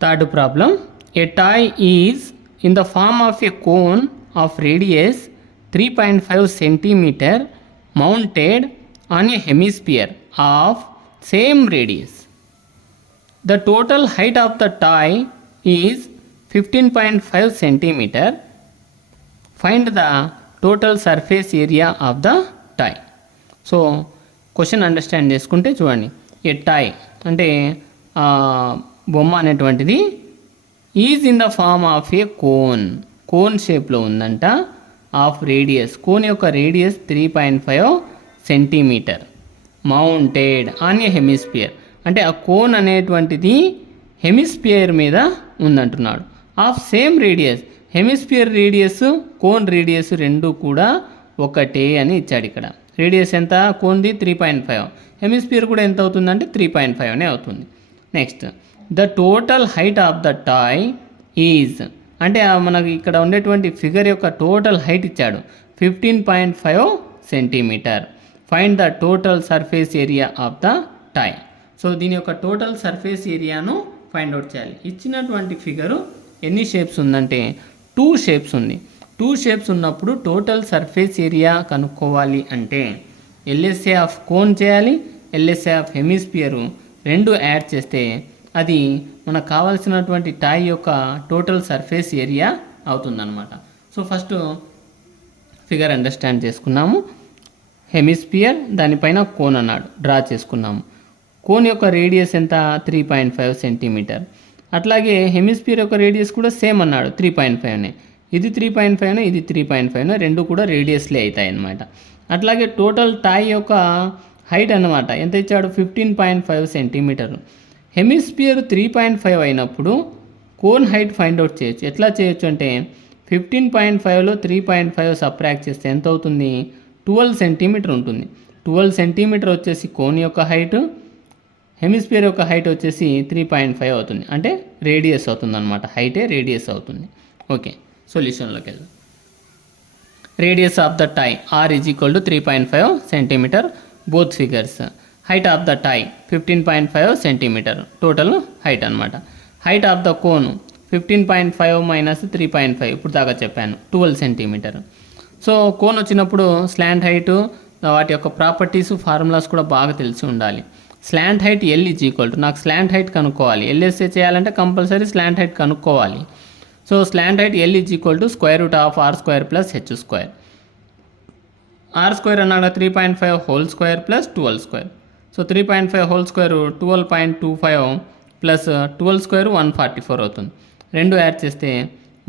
Third problem, a toy is in the form of a cone of radius 3.5 centimeter mounted on a hemisphere of same radius. The total height of the toy is 15.5 centimeter. Find the total surface area of the toy. So question understand చేసుకుంటే చూడండి, a toy అంటే బొమ్మ అనేటువంటిది is in the form of a cone షేప్లో ఉందంట. Of radius, cone యొక్క radius 3.5 centimetre. Mounted on a hemisphere అంటే ఆ కోన్ అనేటువంటిది హెమిస్పియర్ మీద ఉందంటున్నాడు. Of same radius, hemisphere radius cone radius రెండు కూడా ఒకటే అని ఇచ్చాడు. ఇక్కడ రేడియస్ ఎంత, కోన్ది 3.5, హెమిస్పియర్ కూడా ఎంత అవుతుందంటే 3.5 అనే అవుతుంది. Next, the total height of the toy is అంటే మనకి ఇక్కడ ఉండేటువంటి ఫిగర్ యొక్క టోటల్ హైట్ ఇచ్చాడు 15.5 centimetre. Find the total surface area of the toy. So దీని యొక్క టోటల్ సర్ఫేస్ ఏరియాను ఫైండ్ అవుట్ చేయాలి. ఇచ్చినటువంటి ఫిగరు ఎన్ని షేప్స్ ఉందంటే 2 షేప్స్ ఉంది. 2 షేప్స్ ఉన్నప్పుడు టోటల్ సర్ఫేస్ ఏరియా కనుక్కోవాలి అంటే ఎల్ఎస్ఏ ఆఫ్ కోన్ చేయాలి, ఎల్ఎస్ఏ ఆఫ్ హెమిస్పియరు రెండు యాడ్ చేస్తే అది మనకు కావాల్సినటువంటి టాయ్ యొక్క టోటల్ సర్ఫేస్ ఏరియా అవుతుందన్నమాట. సో ఫస్ట్ ఫిగర్ అండర్స్టాండ్ చేసుకున్నాము. హెమిస్పియర్, దానిపైన కోన్ అన్నాడు, డ్రా చేసుకున్నాము. కోన్ యొక్క రేడియస్ ఎంత, 3.5 సెంటీమీటర్. అట్లాగే హెమిస్పియర్ యొక్క రేడియస్ కూడా సేమ్ అన్నాడు, 3.5నే. ఇది 3.5, ఇది 3.5, రెండు కూడా రేడియస్లే అవుతాయి అన్నమాట. అట్లాగే టోటల్ టాయ్ యొక్క హైట్ అన్నమాట ఎంత ఇచ్చాడు, 15.5 సెంటీమీటర్. హెమిస్పియర్ 3.5 అయినప్పుడు కోన్ హైట్ ఫైండ్ అవుట్ చేయొచ్చు. ఎట్లా చేయొచ్చు అంటే 15.5లో 3.5 సబ్ట్రాక్ట్ చేస్తే ఎంత అవుతుంది, 12 సెంటీమీటర్ ఉంటుంది. 12 సెంటీమీటర్ వచ్చేసి కోన్ యొక్క హైట్, హెమిస్పియర్ యొక్క హైట్ వచ్చేసి 3.5 అవుతుంది. అంటే రేడియస్ అవుతుంది అనమాట, హైటే రేడియస్ అవుతుంది. ఓకే, సొల్యూషన్లోకి వెళ్దాం. Radius of the toy R is equal to 3.5 centimetre, both figures. Height of the toy 15.5 centimetre, total height అనమాట. Height of the cone 15.5 minus 3.5, ఇప్పుడు దాకా చెప్పాను, 12 సెంటీమీటర్. సో కోన్ వచ్చినప్పుడు స్లాంట్ హైట్, వాటి యొక్క ప్రాపర్టీస్, ఫార్ములాస్ కూడా బాగా తెలిసి ఉండాలి. Slant height L is equal to, నాకు స్లాంట్ హైట్ కనుక్కోవాలి, ఎల్ఎస్ఏ చేయాలంటే కంపల్సరీ స్లాంట్ హైట్ కనుక్కోవాలి. So slant height L is equal to square root of R square plus H square. R square అన్నాడు 3.5 whole square plus 12 square. So 3.5 whole square 12.25 plus 12 square 144 అవుతుంది. రెండు add చేస్తే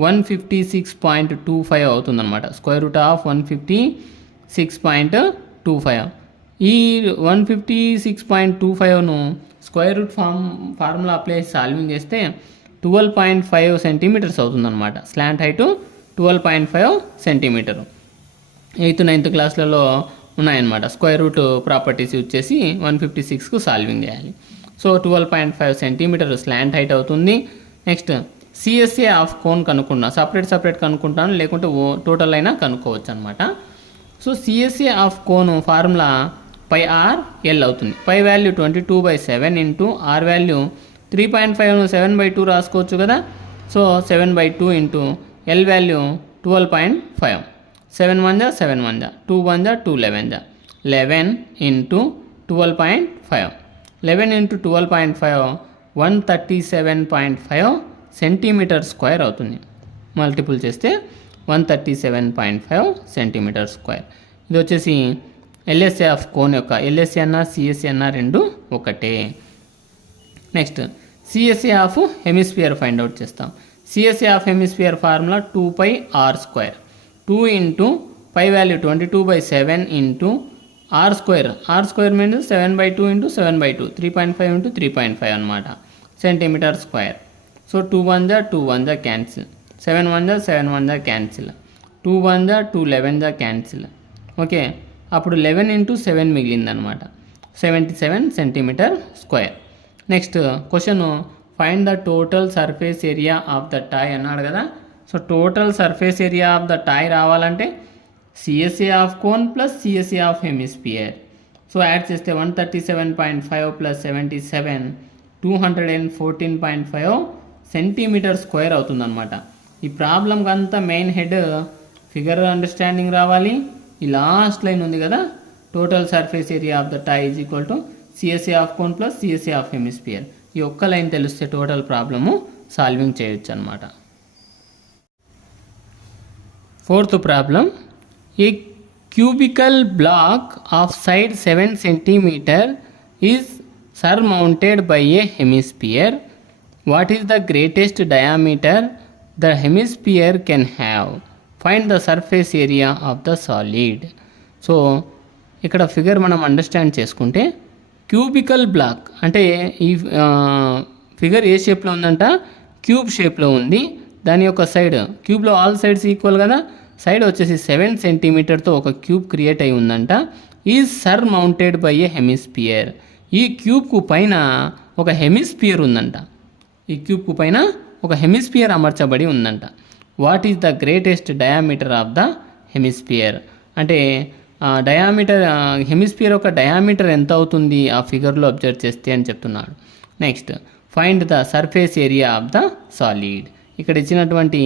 156.25 అవుతుంది అనమాట. Square root of 156.25. ఈ 156.25ను square root formula apply solving చేస్తే 12.5 centimetres అవుతుందన్నమాట. Slant height 12.5 centimetre. 8th 9th క్లాస్లలో ఉన్నాయన్నమాట. స్క్వేర్ రూట్ ప్రాపర్టీస్ యూజ్ చేసి 156కు సాల్వింగ్ చేయాలి. సో 12.5 సెంటీమీటర్ స్లాంట్ హైట్ అవుతుంది. నెక్స్ట్ సిఎస్ఏ ఆఫ్ కోన్ కనుక్కున్నా, సపరేట్ కనుక్కుంటాను, లేకుంటే టోటల్ అయినా కనుక్కోవచ్చు అనమాట. So CSA of cone formula pi R L అవుతుంది. Pi value 22/7 into R value 3.5ను 7/2 రాసుకోవచ్చు కదా. So 7/2 into L value 12.5. 7 1 7 1 2 1 2 11 11 into 12.5. 11 into 12.5 137.5 centimetre square అవుతుంది. మల్టిపుల్ చేస్తే 137.5 సెంటీమీటర్ స్క్వేర్. ఇది వచ్చేసి ఎల్ఎస్ఏ ఆఫ్ కోన్ యొక్క, ఎల్ఎస్ఏ అన్న సిఎస్ఏ అన్న రెండు ఒకటే. Next CSA of hemisphere find out చేస్తాం. CSA of hemisphere formula 2πr². 2 into pi value 22/7 into R square. R square means 7/2 into 7/2, 3.5 into 3.5 అనమాట, centimetre square. So 2 1 2 1 cancel, 7 1 7 1 cancel, 2 1 2 11 cancel. Okay, అప్పుడు 11 into 7 మిగిలిందనమాట, 77 centimetre square. Next question, find the total surface area of the toy అన్నాడు కదా. So total surface area of the toy రావాలంటే CSA of cone plus CSA of hemisphere. So add చేస్తే 137.5 plus 77 214.5 centimetre square అవుతుందన్నమాట. ఈ ప్రాబ్లంకి అంతా main head figure understanding రావాలి. ఈ లాస్ట్ లైన్ ఉంది కదా, total surface area of the toy is equal to CSA of cone plus CSA of hemisphere. ఈ ఒక్క లైన్ తెలిస్తే టోటల్ ప్రాబ్లము సాల్వింగ్ చేయొచ్చు అనమాట. Fourth problem, a cubical block of side 7 centimeter is surmounted by a hemisphere. What is the greatest diameter the hemisphere can have? Find the surface area of the solid. So ఇక్కడ figure మనం understand చేసుకుంటే, cubical black అంటే ఈ figure ఏ షేప్లో ఉందంట, cube షేప్లో ఉంది. దాని యొక్క సైడ్, క్యూబ్లో ఆల్ సైడ్స్ ఈక్వల్ కదా, సైడ్ వచ్చేసి 7 centimeterతో ఒక క్యూబ్ క్రియేట్ అయి ఉందంట. Is surmounted by A hemisphere. ఈ క్యూబ్కు పైన ఒక హెమిస్పియర్ ఉందంట. ఈ క్యూబ్కు పైన ఒక హెమిస్పియర్ అమర్చబడి ఉందంట. What is the greatest diameter of the hemisphere అంటే డయామీటర్, హెమిస్పియర్ యొక్క డయామీటర్ ఎంత అవుతుంది ఆ ఫిగర్లో అబ్జర్వ్ చేస్తే అని చెప్తున్నాడు. Next, find the surface area of the solid. ఇక్కడ ఇచ్చినటువంటి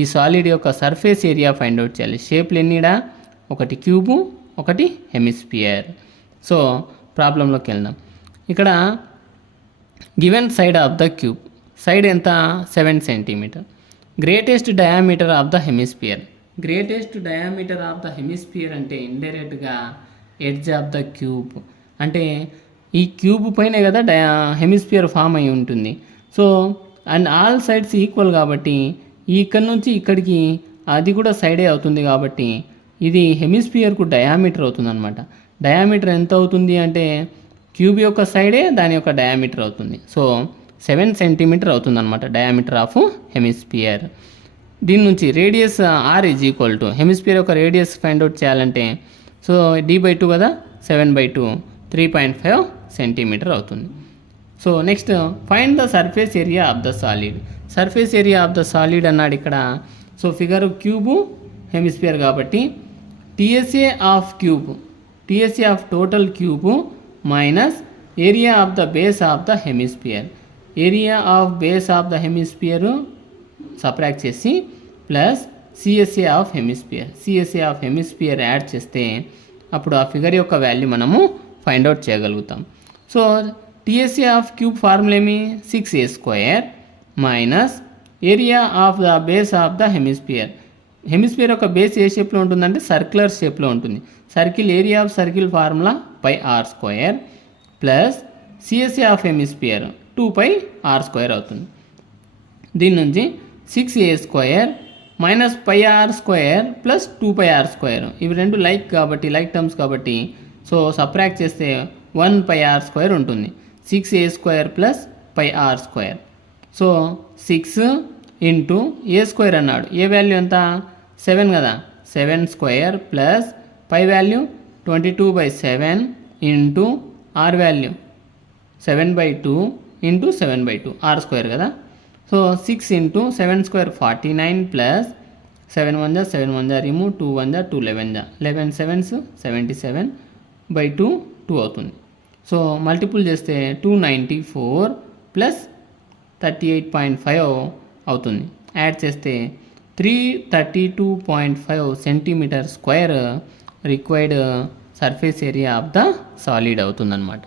ఈ సాలిడ్ యొక్క సర్ఫేస్ ఏరియా ఫైండ్ అవుట్ చేయాలి. షేప్లు ఎన్నిడా, ఒకటి క్యూబు, ఒకటి హెమిస్పియర్. సో ప్రాబ్లంలోకి వెళ్దాం. ఇక్కడ given side of the cube, side ఎంత, 7 centimeter. Greatest diameter of the hemisphere. Greatest diameter of the hemisphere అంటే ఇండైరెక్ట్గా ఎడ్జ్ ఆఫ్ ద క్యూబ్. అంటే ఈ క్యూబ్ పైనే కదా హెమిస్పియర్ ఫామ్ అయి ఉంటుంది. So and all sides equal కాబట్టి ఇక్కడ నుంచి ఇక్కడికి అది కూడా సైడే అవుతుంది కాబట్టి ఇది హెమిస్పియర్కు డయామీటర్ అవుతుందన్నమాట. డయామీటర్ ఎంత అవుతుంది అంటే క్యూబ్ యొక్క సైడే దాని యొక్క డయామీటర్ అవుతుంది. సో 7 centimeter అవుతుందన్నమాట డయామీటర్ ఆఫ్ హెమిస్పియర్. దీని నుంచి radius R is equal to, hemisphere యొక్క రేడియస్ ఫైండ్ అవుట్ చేయాలంటే సో d/2 కదా, 7/2 3.5 centimeter అవుతుంది. So next, find the surface area of the solid. Surface area of the solid అన్నాడు ఇక్కడ. So figure cube, hemisphere కాబట్టి TSA of cube, TSA of total cube minus area of the base of the hemisphere. Area of base of the hemisphere subtract చేసి plus CSA of hemisphere. CSA of hemisphere add చేస్తే అప్పుడు ఆ figure యొక్క value మనము find out చేయగలుగుతాం. So TSA of cube formula ఏమి, 6a² minus area of the base of the hemisphere. Hemisphere యొక్క base ఏ షేప్లో ఉంటుందంటే సర్క్యులర్ షేప్లో ఉంటుంది. Circle, area of circle formula πr² plus CSA of hemisphere 2πr² అవుతుంది. దీని నుంచి 6a² minus πr² plus 2πr². ఇవి రెండు లైక్ కాబట్టి, లైక్ టర్మ్స్ కాబట్టి సో సబ్ట్రాక్ట్ చేస్తే 1πr² ఉంటుంది. 6a² plus πr². So 6 into a² అన్నాడు. ఏ వాల్యూ ఎంత, 7 కదా, 7² plus pi value 22/7 into R value 7/2 into 7/2 r² కదా. So 6 into 7² 49 plus 7 1 7 1 remove 2 1 2 11 11 7s 77/2 2 అవుతుంది. సో మల్టిపుల్ చేస్తే 294 ప్లస్ 38.5 అవుతుంది. యాడ్ చేస్తే 332.5 centimeter square required surface area of the solid అవుతుందన్నమాట.